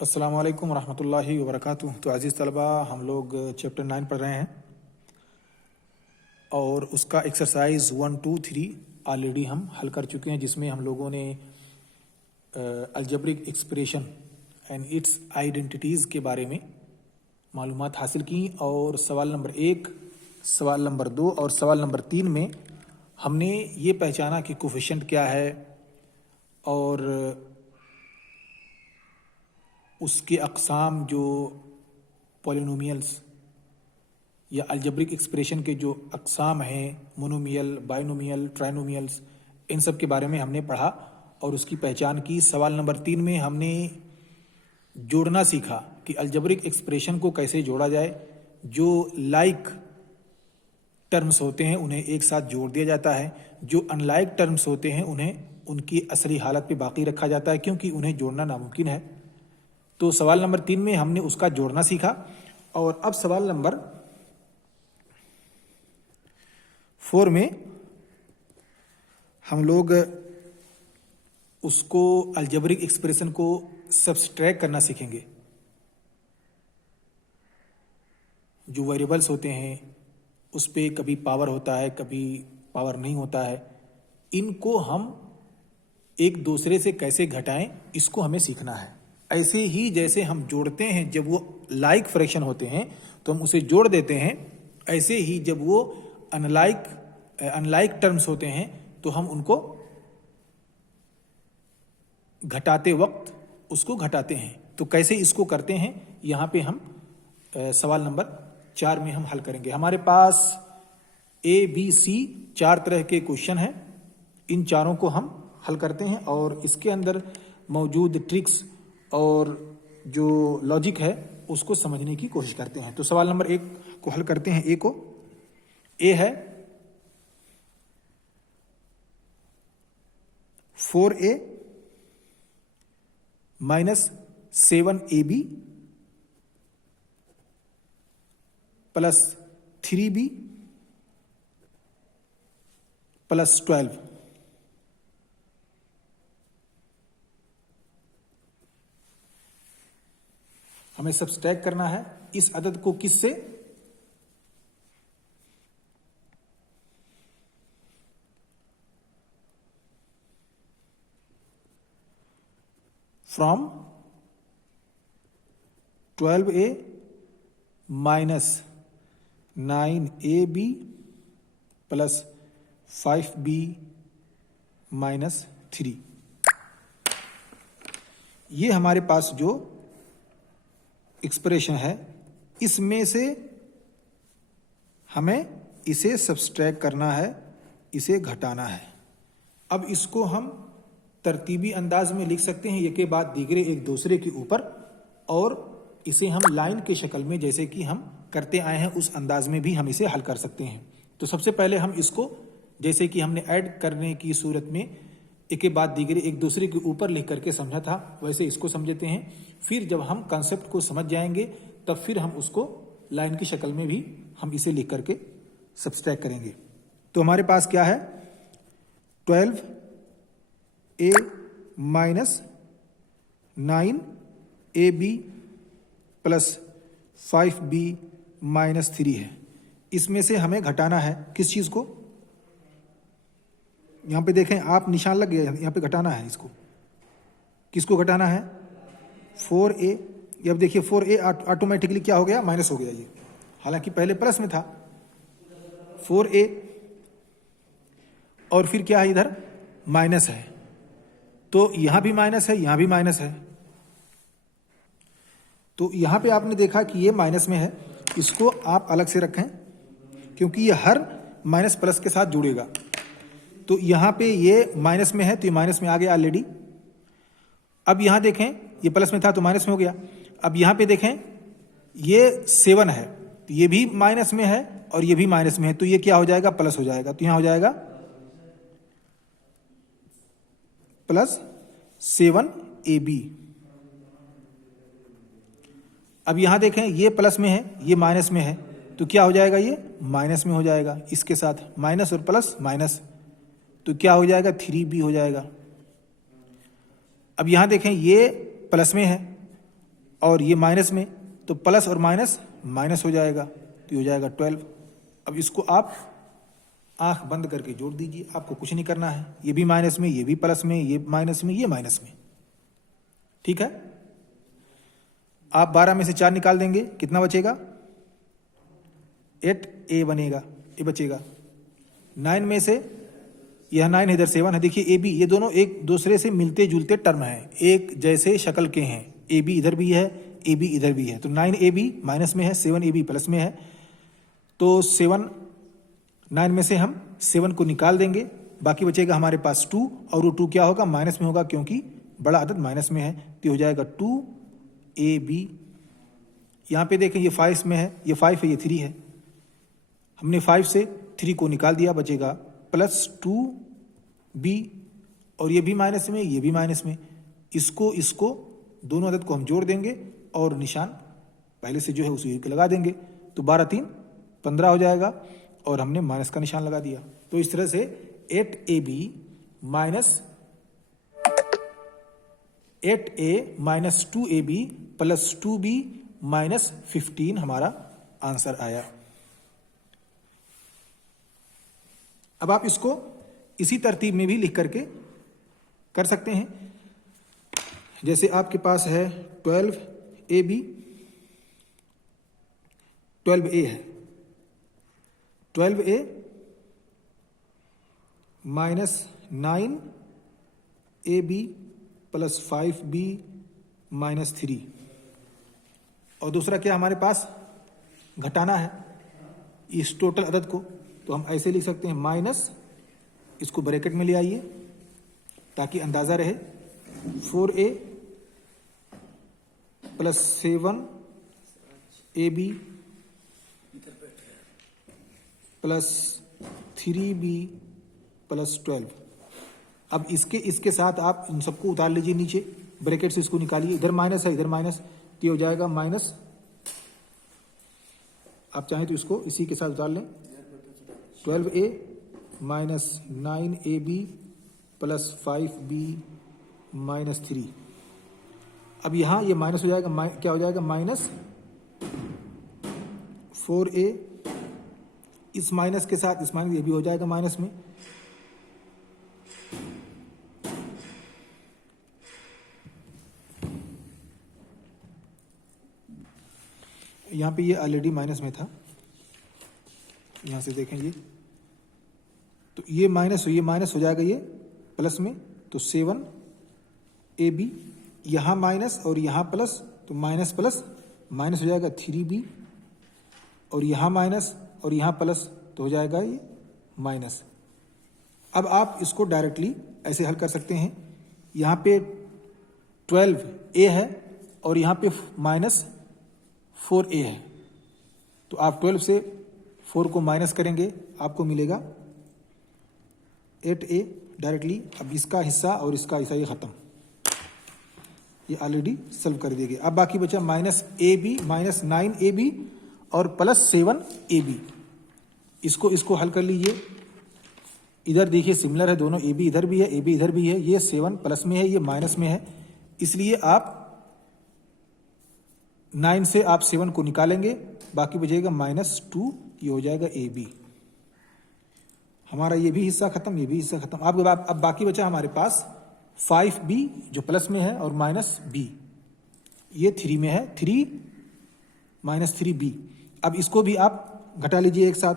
अस्सलाम वालेकुम रहमतुल्लाहि व बरकातुहू। तो अज़ीज़ तलबा, हम लोग चैप्टर 9 पढ़ रहे हैं और उसका एक्सरसाइज 1, 2, 3 ऑलरेडी हम हल कर चुके हैं, जिसमें हम लोगों ने algebraic expression and it's identities के बारे में मालूमात हासिल की। और सवाल नंबर 1, सवाल नंबर 2 और सवाल नंबर 3 में हमने ये पहचाना कि कोफिशिएंट क्या है और उसके अक़साम जो पॉलिनोमियल्स या अलजेब्रिक एक्सप्रेशन के जो अक़साम हैं, मोनोमियल, बाइनोमियल, ट्राइनोमियल्स, इन सब के बारे में हमने पढ़ा और उसकी पहचान की। सवाल नंबर 3 में हमने जोड़ना सीखा कि अलजेब्रिक एक्सप्रेशन को कैसे जोड़ा जाए। जो लाइक टर्म्स होते हैं उन्हें एक साथ जोड़ दिया जाता है, जो अनलाइक टर्म्स होते हैं उन्हें उनकी असली हालत पे बाकी रखा जाता है, क्योंकि उन्हें जोड़ना नामुमकिन है। तो सवाल नंबर 3 में हमने उसका जोड़ना सीखा। और अब सवाल नंबर 4 में हम लोग उसको अलजेब्रिक एक्सप्रेशन को सब्सट्रैक्ट करना सीखेंगे। जो वेरिएबल्स होते हैं उस पे कभी पावर होता है, कभी पावर नहीं होता है, इनको हम एक दूसरे से कैसे घटाएं, इसको हमें सीखना है। ऐसे ही जैसे हम जोड़ते हैं, जब वो लाइक फ्रैक्शन होते हैं तो हम उसे जोड़ देते हैं, ऐसे ही जब वो अनलाइक टर्म्स होते हैं तो हम उनको घटाते वक्त उसको घटाते हैं। तो कैसे इसको करते हैं, यहाँ पे हम सवाल नंबर 4 में हम हल करेंगे। हमारे पास ABC 4 तरह के क्वेश्चन हैं, इन चारों को हम हल करते हैं और इसके अंदर मौजूद ट्रिक्स और जो लॉजिक है उसको समझने की कोशिश करते हैं। तो सवाल नंबर 1 को हल करते हैं। ए है 4A minus 7AB plus 3B plus 12। हमें सब्सट्रैक्ट करना है इस अदद को किससे, from 12A minus 9AB plus 5B minus 3। ये हमारे पास जो एक्सप्रेशन है, इसमें से हमें इसे सब्सट्रैक्ट करना है, इसे घटाना है। अब इसको हम तरतीबी अंदाज में लिख सकते हैं, एक के बाद दीगरे एक दूसरे के ऊपर, और इसे हम लाइन के शक्ल में जैसे कि हम करते आए हैं उस अंदाज में भी हम इसे हल कर सकते हैं। तो सबसे पहले हम इसको जैसे कि हमने ऐड करने की सूरत में एक के बाद दीगरे एक दूसरे के ऊपर लिख करके समझा था, वैसे इसको समझते हैं। फिर जब हम कंसेप्ट को समझ जाएंगे तब फिर हम उसको लाइन की शक्ल में भी हम इसे लिख करके सब्सट्रैक्ट करेंगे। तो हमारे पास क्या है, 12A minus 9AB plus 5B minus 3 है। इसमें से हमें घटाना है किस चीज़ को, यहाँ पे देखें आप, निशान लग गया, यहाँ पे घटाना है इसको। किसको घटाना है, 4A। अब देखिए 4A ऑटोमेटिकली क्या हो गया, माइनस हो गया ये, हालांकि पहले प्लस में था। 4A और फिर क्या है, इधर माइनस है, तो यहां भी माइनस है, यहां भी माइनस है। तो यहां पे आपने देखा कि ये माइनस में है, इसको आप अलग से रखें क्योंकि ये हर माइनस प्लस के साथ जुड़ेगा। तो यहां पे ये माइनस में है तो ये माइनस में आ गया ऑलरेडी। अब यहां देखें ये प्लस में था तो माइनस में हो गया। अब यहां पे देखें ये 7 है तो ये भी माइनस में है और ये भी माइनस में है, तो ये क्या हो जाएगा, प्लस हो जाएगा। तो यहां हो जाएगा प्लस 7AB। अब यहां देखें ये प्लस में है, ये माइनस में है, तो क्या हो जाएगा, ये माइनस में हो जाएगा। इसके साथ माइनस और प्लस माइनस, तो क्या हो जाएगा, 3B हो जाएगा। अब यहां देखें ये प्लस में है और ये माइनस में, तो प्लस और माइनस माइनस हो जाएगा, तो ये हो जाएगा 12। अब इसको आप आंख बंद करके जोड़ दीजिए, आपको कुछ नहीं करना है। ये भी माइनस में, ये भी प्लस में, ये माइनस में, ये माइनस में। ठीक है, आप 12 में से 4 निकाल देंगे, कितना बचेगा? 8a बनेगा, ये बचेगा। 9 में से, यह 9 है, इधर 7 है। देखिए ab, ये दोनों एक दूसरे से मिलते जुलते टर्म हैं, एक जैसे शक्ल के हैं। ab इधर भी है, ab इधर भी है, तो 9ab माइनस में है, 7ab प्लस में है। तो 9 में से हम 7 को निकाल देंगे, बाकी बचेगा हमारे पास 2, और वो 2 क्या होगा? माइनस में होगा, क्योंकि बड़ा अदद माइनस में है। तो हो जाएगा 2ab। यहाँ पे देखें, ये 5 में है, ये 5 है, ये 3 है। हमने 5 से 3 को निकाल दिया, बचेगा प्लस 2b, और ये भी माइनस में, ये भी माइनस में। इसको दोनों अदद को हम जोड़ देंगे और निशान पहले से जो है उसी के लगा देंगे, तो 12 3 15 हो जाएगा, और हमने माइनस का निशान लगा दिया। तो इस तरह से 8a minus 2ab plus 2b minus 15 हमारा आंसर आया। अब आप इसको इसी तरतीब में भी लिख करके कर सकते हैं। जैसे आपके पास है 12ab, 12a है, 12a minus 9ab plus 5b minus 3, और दूसरा क्या हमारे पास? घटाना है इस टोटल अदद को, तो हम ऐसे लिख सकते हैं माइनस, इसको ब्रैकेट में ले आइए ताकि अंदाजा रहे, 4a plus 7ab plus 3b plus 12। अब इसके साथ आप इन सबको उतार लीजिए नीचे, ब्रैकेट से इसको निकालिए, इधर माइनस है, इधर माइनस, तो ये हो जाएगा माइनस। आप चाहें तो इसको इसी के साथ उतार लें, 12a minus 9ab plus 5b minus 3। अब यहाँ ये माइनस हो जाएगा, क्या हो जाएगा? माइनस 4a, इस माइनस के साथ इस माइनस, ये भी हो जाएगा माइनस में। यहाँ पे ये ऑलरेडी माइनस में था, यहाँ से देखें ये, तो ये माइनस हो जाएगा, ये प्लस में, तो 7ab, यहाँ माइनस और यहाँ प्लस, तो माइनस प्लस माइनस हो जाएगा 3b, और यहाँ माइनस और यहाँ प्लस, तो हो जाएगा ये माइनस। अब आप इसको डायरेक्टली ऐसे हल कर सकते हैं, यहाँ पे 12a है और यहाँ पे माइनस 4a है, तो आप 12 से 4 को माइनस करेंगे, आपको मिलेगा 8a डायरेक्टली। अब इसका हिस्सा और इसका हिस्सा ये खत्म, ये ऑलरेडी सॉल्व कर दिए गए। अब बाकी बचा माइनस ab माइनस 9ab और प्लस 7ab। इसको हल कर लीजिए, इधर देखिए सिमिलर है दोनों, ab इधर भी है, ab इधर भी है, ये 7 प्लस में है, ये माइनस में है, इसलिए आप 9 से आप 7 को निकालेंगे, बाकी बचेगा माइनस 2, ये हो जाएगा ab। हमारा ये भी हिस्सा खत्म, ये भी हिस्सा खत्म। अब बाकी बचा हमारे पास 5b जो प्लस में है और माइनस b, ये 3 में है, 3 माइनस 3b। अब इसको भी आप घटा लीजिए एक साथ,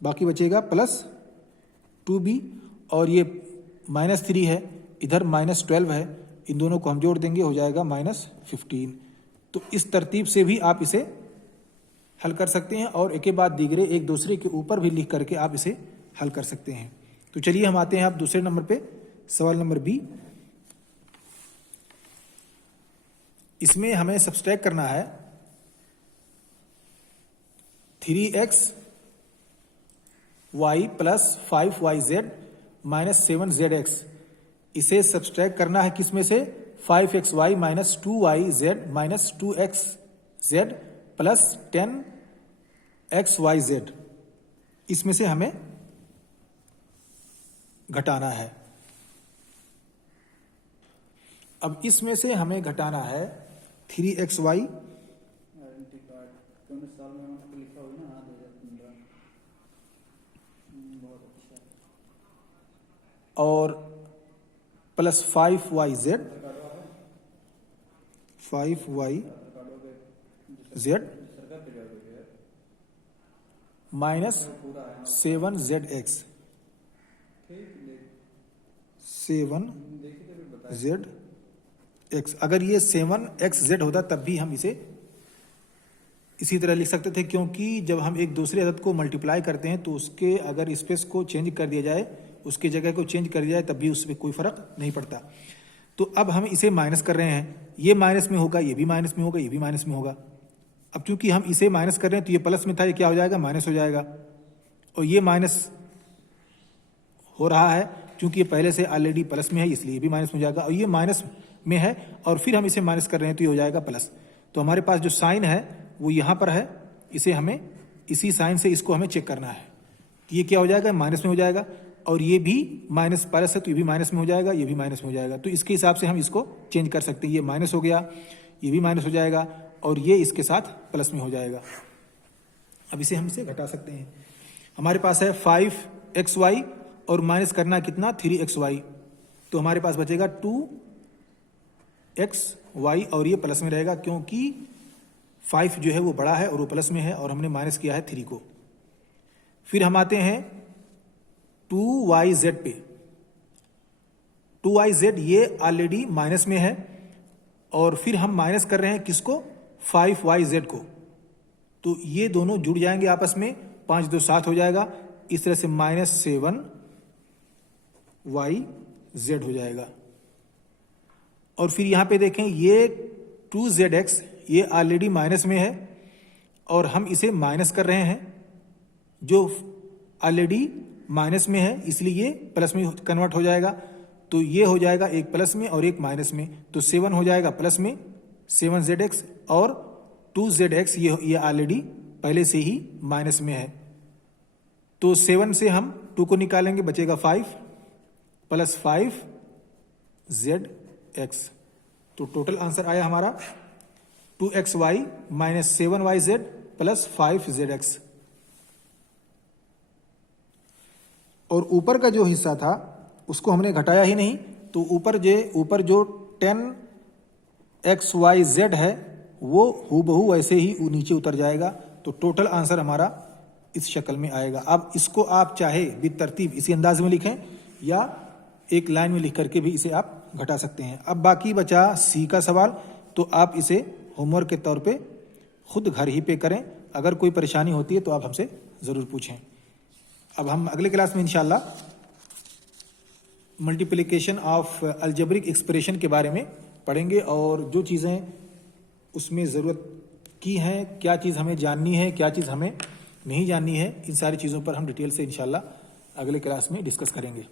बाकी बचेगा प्लस 2b, और ये माइनस 3 है, इधर माइनस 12 है, इन दोनों को हम जोड़ देंगे, हो जाएगा माइनस 15। तो इस तरतीब से भी आप इसे हल कर सकते हैं, और एक के बाद दीगरे एक दूसरे के ऊपर भी लिख करके आप इसे हल कर सकते हैं। तो चलिए हम आते हैं आप दूसरे नंबर पे, सवाल नंबर बी। इसमें हमें सब्सट्रैक्ट करना है 3x y plus 5yz minus 7zx। इसे सब्सट्रैक्ट करना है किस में से? 5xy minus 2yz minus 2xz plus 10xyz, इसमें से हमें घटाना है। अब इसमें से हमें घटाना है 3xy आइडेंटिटी कार्ड तो साल में हमको लिखा होगा ना 2015। बहुत अच्छा। और plus 5yz 5yz minus 7zx 7zx। अगर ये 7xz होता तब भी हम इसे इसी तरह लिख सकते थे, क्योंकि जब हम एक दूसरे अदद को मल्टीप्लाई करते हैं तो उसके अगर स्पेस को चेंज कर दिया जाए, उसकी जगह को चेंज कर दिया जाए, तब भी उसमें कोई फर्क नहीं पड़ता। तो अब हम इसे माइनस कर रहे हैं, ये माइनस में होगा, ये भी माइनस में होगा, ये भी माइनस में होगा। अब चूंकि हम इसे माइनस कर रहे हैं तो ये प्लस में था, ये क्या हो जाएगा, माइनस हो जाएगा। और ये माइनस हो रहा है क्योंकि ये पहले से ऑलरेडी प्लस में है, इसलिए ये भी माइनस में हो जाएगा। और ये माइनस में है और फिर हम इसे माइनस कर रहे हैं तो ये हो जाएगा प्लस। तो हमारे पास जो साइन है वो यहाँ पर है, इसे हमें इसी साइन से इसको हमें चेक करना है। तो ये क्या हो जाएगा, माइनस में हो जाएगा। और ये भी माइनस प्लस है तो ये भी माइनस में हो जाएगा, ये भी माइनस में हो जाएगा। तो इसके हिसाब से हम इसको चेंज कर सकते हैं। ये माइनस हो गया, ये भी माइनस हो जाएगा और ये इसके साथ प्लस में हो जाएगा। अब इसे हम इसे घटा सकते हैं। हमारे पास है 5xy और माइनस करना कितना, 3xy। तो हमारे पास बचेगा 2xy और ये प्लस में रहेगा क्योंकि 5 जो है वो बड़ा है और वो प्लस में है और हमने माइनस किया है 3 को। फिर हम आते हैं 2yz पे। 2yz ये ऑलरेडी माइनस में है और फिर हम माइनस कर रहे हैं किसको, 5yz को। तो ये दोनों जुड़ जाएंगे आपस में, 5 2 7 हो जाएगा। इस तरह से माइनस 7yz हो जाएगा। और फिर यहां पे देखें ये 2zx ये ऑलरेडी माइनस में है और हम इसे माइनस कर रहे हैं, जो ऑलरेडी माइनस में है इसलिए ये प्लस में कन्वर्ट हो जाएगा। तो ये हो जाएगा एक प्लस में और एक माइनस में। तो 7 हो जाएगा प्लस में 7zx और 2zx ये ऑलरेडी पहले से ही माइनस में है। तो 7 से हम 2 को निकालेंगे, बचेगा 5 प्लस 5zx। तो टोटल आंसर आया हमारा 2xy minus 7yz plus 5zx। और ऊपर का जो हिस्सा था उसको हमने घटाया ही नहीं, तो ऊपर जो 10xyz है वो हूबहू वैसे ही नीचे उतर जाएगा। तो टोटल आंसर हमारा इस शक्ल में आएगा। अब इसको आप चाहे बितरतीब इसी अंदाज में लिखें या एक लाइन में लिख करके भी इसे आप घटा सकते हैं। अब बाकी बचा सी का सवाल, तो आप इसे होमवर्क के तौर पे खुद घर ही पे करें। अगर कोई परेशानी होती है तो आप हमसे ज़रूर पूछें। अब हम अगले क्लास में इंशाल्लाह मल्टीप्लिकेशन ऑफ अलजेब्रिक एक्सप्रेशन के बारे में पढ़ेंगे और जो चीज़ें उसमें ज़रूरत की हैं, क्या चीज़ हमें जाननी है, क्या चीज़ हमें नहीं जाननी है, इन सारी चीज़ों पर हम डिटेल से इंशाल्लाह अगले क्लास में डिस्कस करेंगे।